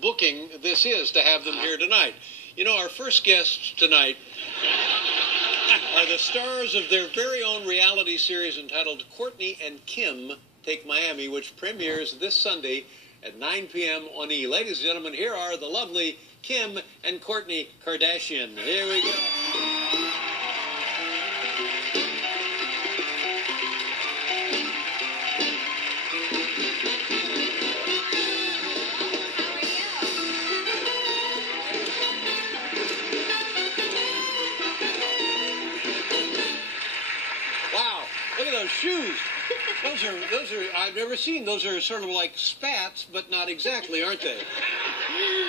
booking this is to have them here tonight. You know, our first guests tonight are the stars of their very own reality series entitled Kourtney and Kim Take Miami, which premieres this Sunday at 9 p.m. on E! Ladies and gentlemen, here are the lovely Kim and Kourtney Kardashian. Here we go. Wow, look at those shoes. Those are, I've never seen. Those are sort of like spats, but not exactly, aren't they?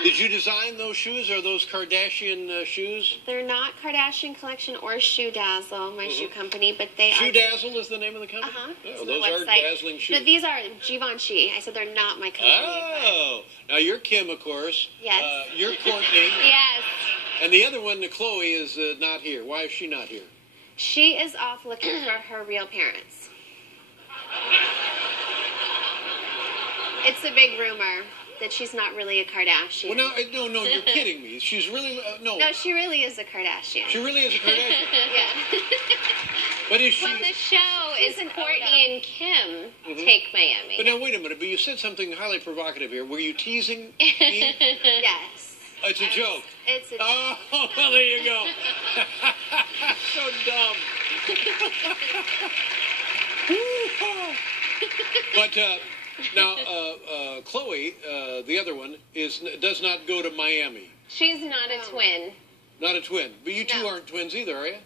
Did you design those shoes? Are those Kardashian shoes? They're not Kardashian Collection or Shoe Dazzle, my shoe company, but they Shoe are... Dazzle is the name of the company? Oh, those are dazzling shoes. No, these are Givenchy. I said they're not my company. Oh, now you're Kim, of course. Yes. You're Kourtney. Yes. And the other one, Chloe, is not here. Why is she not here? She is off looking for her real parents. It's a big rumor that she's not really a Kardashian. Well, no, you're kidding me. She's really, no. No, she really is a Kardashian. She really is a Kardashian. Yeah. But is she... Well, the show is Kourtney and Kim Take Miami. But now, wait a minute. But you said something highly provocative here. Were you teasing me? Yes. It's a joke. It's a joke. Oh, well, there you go. So dumb. But now, Chloe, the other one, does not go to Miami. She's not a twin. Not a twin. But you two No. aren't twins either, are you?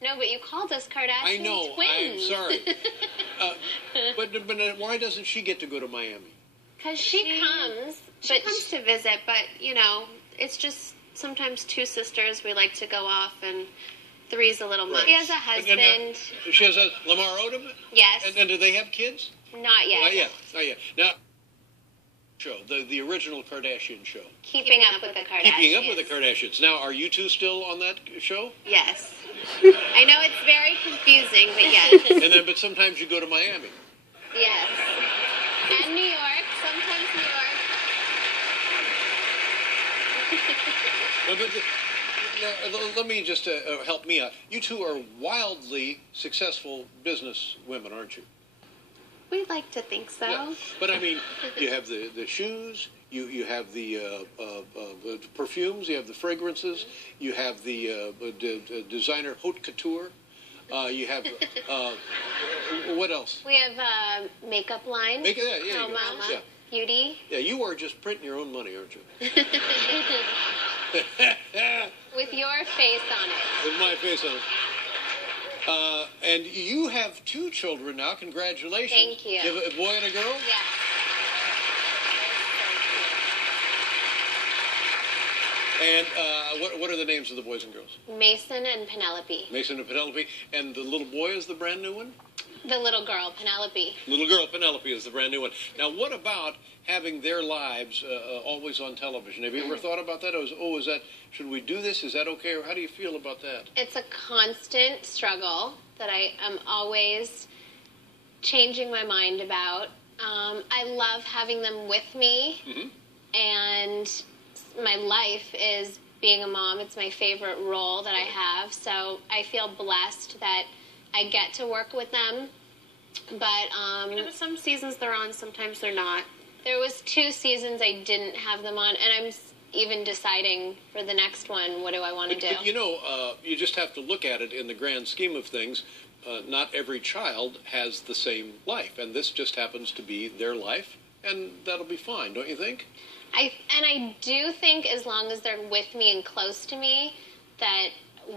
No, but you called us Kardashian I know. twins. I'm sorry. But why doesn't she get to go to Miami? Because she comes. She comes to visit, but, you know, it's just sometimes two sisters. We like to go off, and three's a little much. She has a husband. She has a Lamar Odom? Yes. And do they have kids? Not yet. Not yet. Not yet. Now, show, the original Kardashian show. Keeping up with the Kardashians. Keeping up with the Kardashians. Now, are you two still on that show? Yes. I know it's very confusing, but yes. But sometimes you go to Miami. Yes. And New York. Sometimes New York. Let me just help me out. You two are wildly successful business women, aren't you? We'd like to think so. Yeah. But I mean, you have the shoes, you have the perfumes, you have the fragrances, you have the designer haute couture, you have what else? We have a makeup line. Yeah. Beauty. Yeah, you are just printing your own money, aren't you? With your face on it. With my face on it. And you have two children now. Congratulations. Thank you. You have a boy and a girl? Yeah. And what are the names of the boys and girls? Mason and Penelope. Mason and Penelope. And the little boy is the brand new one? The little girl, Penelope. Little girl Penelope is the brand new one. Now, what about having their lives always on television? Have you ever thought about that? Is that, should we do this? Is that okay? Or how do you feel about that? It's a constant struggle that I am always changing my mind about. I love having them with me, and my life is being a mom. It's my favorite role that I have, so I feel blessed that I get to work with them. But You know, some seasons they're on, sometimes they're not. there was 2 seasons I didn't have them on, and I'm even deciding for the next one, what do I want to do? But, you know, you just have to look at it in the grand scheme of things. Not every child has the same life, and this just happens to be their life, and that'll be fine, don't you think? I do think as long as they're with me and close to me, that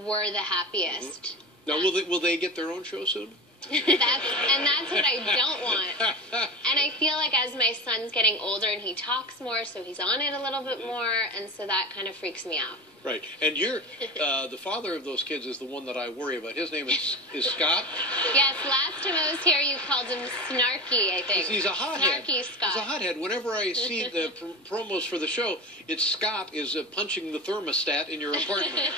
we're the happiest. Now, will they get their own show soon? That's what I don't want. And I feel like as my son's getting older and he talks more, so he's on it a little bit more, and so that kind of freaks me out. Right. And you're the father of those kids is the one that I worry about. His name is Scott. Yes, last time I was here, you called him Snarky, I think. He's a hothead. Snarky Scott. He's a hothead. Whenever I see the promos for the show, it's Scott is punching the thermostat in your apartment.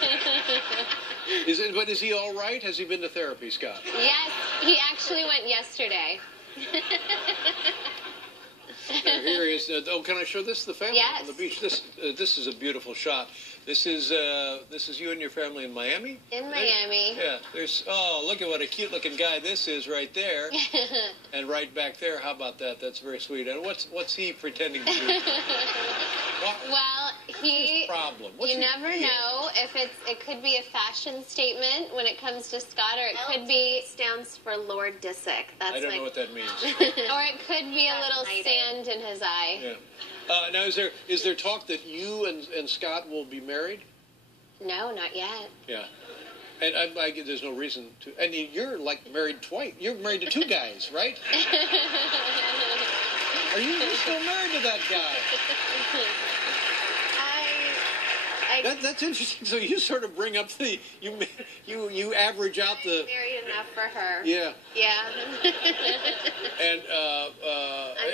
But is he all right? Has he been to therapy, Scott? Yes, he actually went yesterday. Here he is. Oh, can I show this to the family Yes. on the beach? This is a beautiful shot. This is you and your family in Miami. In Miami. Yeah. Look at what a cute looking guy this is right there, and right back there. How about that? That's very sweet. And what's he pretending to do? Well, his problem? What's you never know if it could be a fashion statement when it comes to Scott, or it could be stands for Lord Disick. That's I don't know what that means. or it could be a little sand in his eye. Yeah. Now, is there talk that you and Scott will be married? No, not yet. Yeah. And there's no reason to. And you're like married twice. You're married to two guys, right? Are you still married to that guy? That's interesting. So you sort of bring up you average out the. Married enough for her. Yeah. Yeah.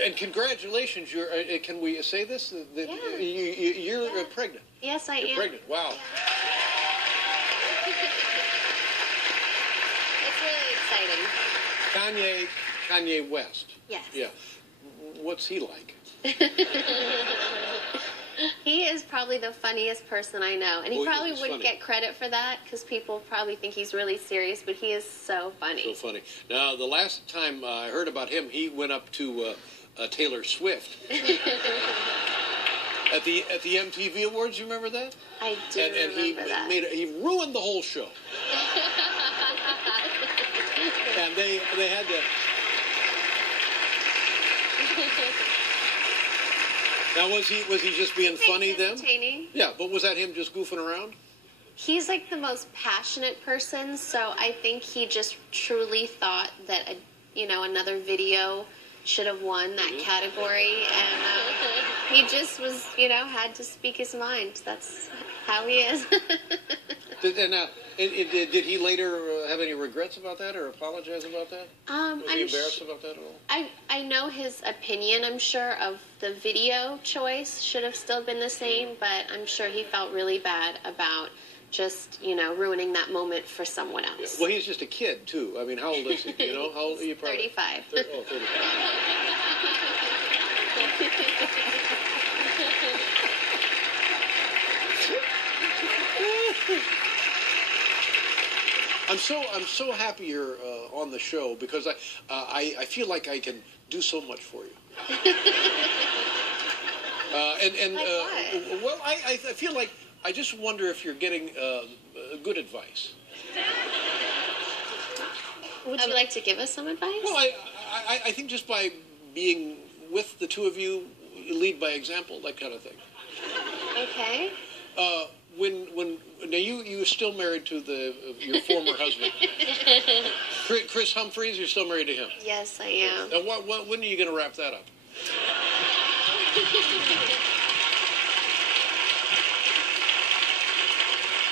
And congratulations. Can we say this? That Yeah. You're pregnant. Yes, I You're am. pregnant. Wow. It's really exciting. Kanye West. Yes. Yeah. What's he like? He is probably the funniest person I know. And he probably wouldn't get credit for that because people probably think he's really serious, but he is so funny. So funny. Now, the last time I heard about him, he went up to Taylor Swift. At the MTV Awards, you remember that? I do remember that. He ruined the whole show. And they had to... Now, was he just being funny then? Entertaining. Yeah, but was that him just goofing around? He's like the most passionate person, so I think he just truly thought that another video should have won that category, and he just was had to speak his mind. That's how he is. Did he later have any regrets about that or apologize about that? Was he embarrassed about that at all? I know his opinion, I'm sure, of the video choice should have still been the same, but I'm sure he felt really bad about just, ruining that moment for someone else. Well, he's just a kid, too. I mean, how old is he? How old are you probably? 35. 35. I'm so happy you're on the show because I feel like I can do so much for you. Well, I feel like I just wonder if you're getting good advice. Would you like to give us some advice? Well, I think just by being with the two of you, lead by example, that kind of thing. Okay. Now you're still married to your former husband, Chris Humphries. You're still married to him. Yes, I am. And when are you going to wrap that up?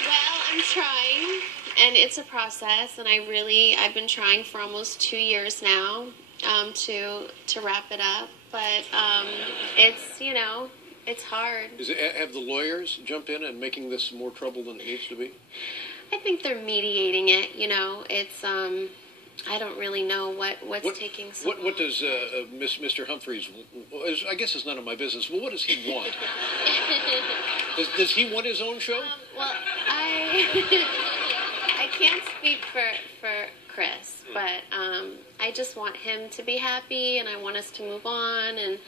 Well, I'm trying, and it's a process, and I've been trying for almost 2 years now to wrap it up, but it's hard. Have the lawyers jumped in and making this more trouble than it needs to be? I think they're mediating it. It's I don't really know what's taking so long. What does Mr. Humphries? I guess it's none of my business. But what does he want? Does he want his own show? Well, I can't speak for Chris, but I just want him to be happy, and I want us to move on, and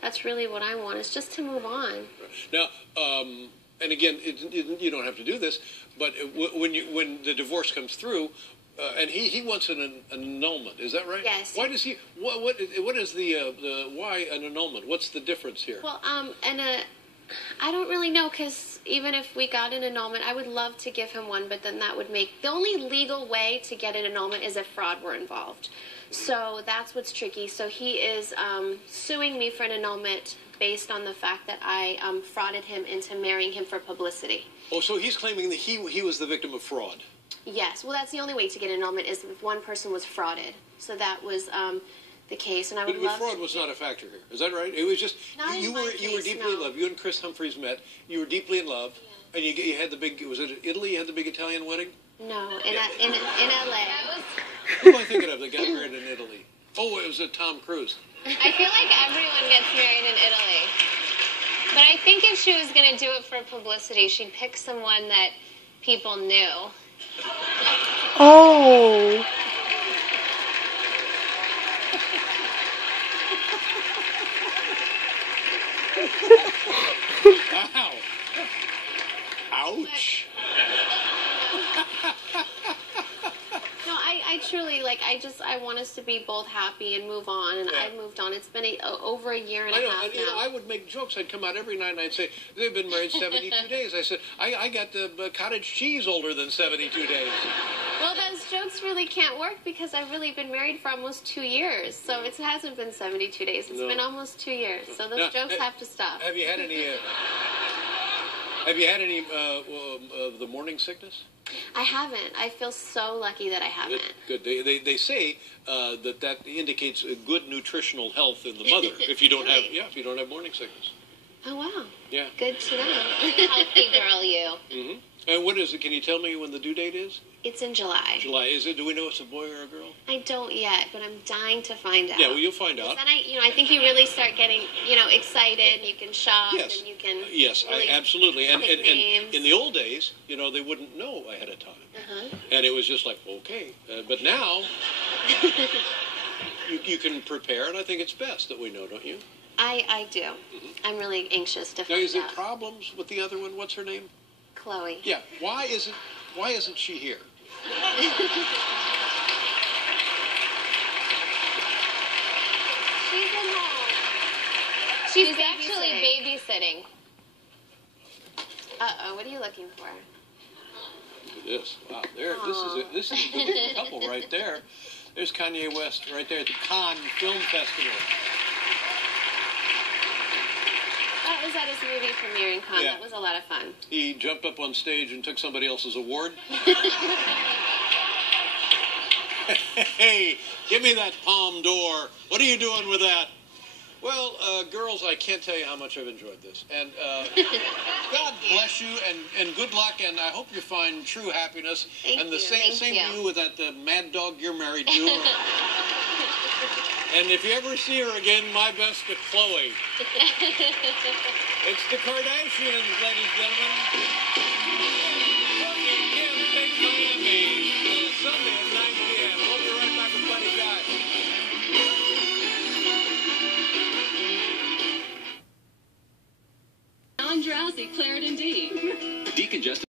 that's really what I want, is just to move on. Now, and again, you don't have to do this, but when the divorce comes through, and he wants an annulment, is that right? Yes. Why does he? What is the why an annulment? What's the difference here? Well, I don't really know, because even if we got an annulment, I would love to give him one, but then that would make the only legal way to get an annulment is if fraud were involved. So that's what's tricky. So he is suing me for an annulment based on the fact that I frauded him into marrying him for publicity. Oh, so he's claiming that he was the victim of fraud. Yes. Well, that's the only way to get an annulment is if one person was frauded. So that was the case, and I would love. But fraud was not a factor here. Is that right? It was just Not you in my were case, deeply in no. love. You and Chris Humphries met. You were deeply in love, and you had the big. Was it Italy? You had the big Italian wedding. No, in LA. Who am I thinking of that got married in Italy? Oh, it was Tom Cruise. I feel like everyone gets married in Italy. But I think if she was going to do it for publicity, she'd pick someone that people knew. Oh. Wow. Ouch. No, I truly, like, I want us to be both happy and move on, and Yeah. I've moved on. It's been over a year and I a know, half and, now. I would make jokes. I'd come out every night and I'd say, they've been married 72 days. I said, I got the cottage cheese older than 72 days. Well, those jokes really can't work because I've really been married for almost 2 years. So it hasn't been 72 days. It's No. been almost 2 years. So those Now, jokes have to stop. Have you had any of the morning sickness? I haven't. I feel so lucky that I haven't. Good. They say that indicates a good nutritional health in the mother if you don't Really? if you don't have morning sickness. Oh, wow. Yeah. Good to know. Healthy girl, you. Mm-hmm. And what is it? Can you tell me when the due date is? It's in July. July. Is it? Do we know it's a boy or a girl? I don't yet, but I'm dying to find out. Yeah. Well, you'll find out. Then I think you really start getting, excited. You can shop Yes. and you can. Yes, really absolutely. And pick names. in the old days, they wouldn't know ahead of time. Uh-huh. And it was just like, okay. But now, you can prepare, and I think it's best that we know, don't you? I do. I'm really anxious to Now, find is there out. problems with the other one? What's her name? Chloe. Yeah. Why isn't she here? She's at home. She's actually babysitting. Uh-oh, what are you looking for? Look at this. Wow. There. This is a good couple right there. There's Kanye West right there at the Cannes Film Festival. That was at his movie premiere in Cannes. Yeah. That was a lot of fun. He jumped up on stage and took somebody else's award. Hey, give me that Palme d'Or. What are you doing with that? Well, girls, I can't tell you how much I've enjoyed this. And God bless you, and good luck, and I hope you find true happiness. Thank and the you. same Thank to you. you with that mad dog you're married to. And if you ever see her again, my best to Chloe. It's the Kardashians, ladies and gentlemen.